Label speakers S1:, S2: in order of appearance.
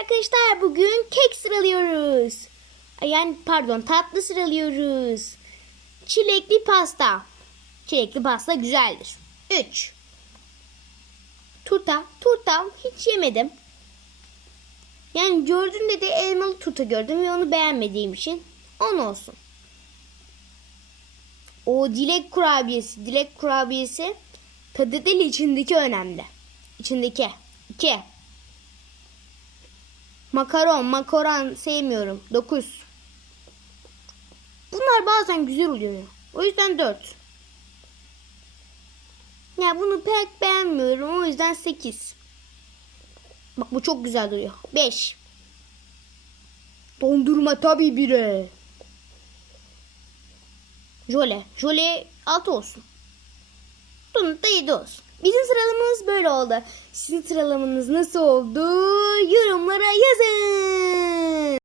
S1: arkadaşlar bugün kek sıralıyoruz. Yani pardon tatlı sıralıyoruz. Çilekli pasta. Çilekli pasta güzeldir. 3. Turta. Turta hiç yemedim. Yani gördüğümde de elmalı turta gördüm ve onu beğenmediğim için 10 olsun. O dilek kurabiyesi. Dilek kurabiyesi tadı değil içindeki önemli. İçindeki. 2. Makaron, makaron sevmiyorum. 9. Bunlar bazen güzel oluyor. O yüzden 4. Ya bunu pek beğenmiyorum. O yüzden 8. Bak bu çok güzel duruyor. 5. Dondurma tabii bire. Jole. Jole 6 olsun. Donut da 7 olsun. Bizim sıralamamız böyle oldu. Sizin sıralamanız nasıl oldu? Yorumlara.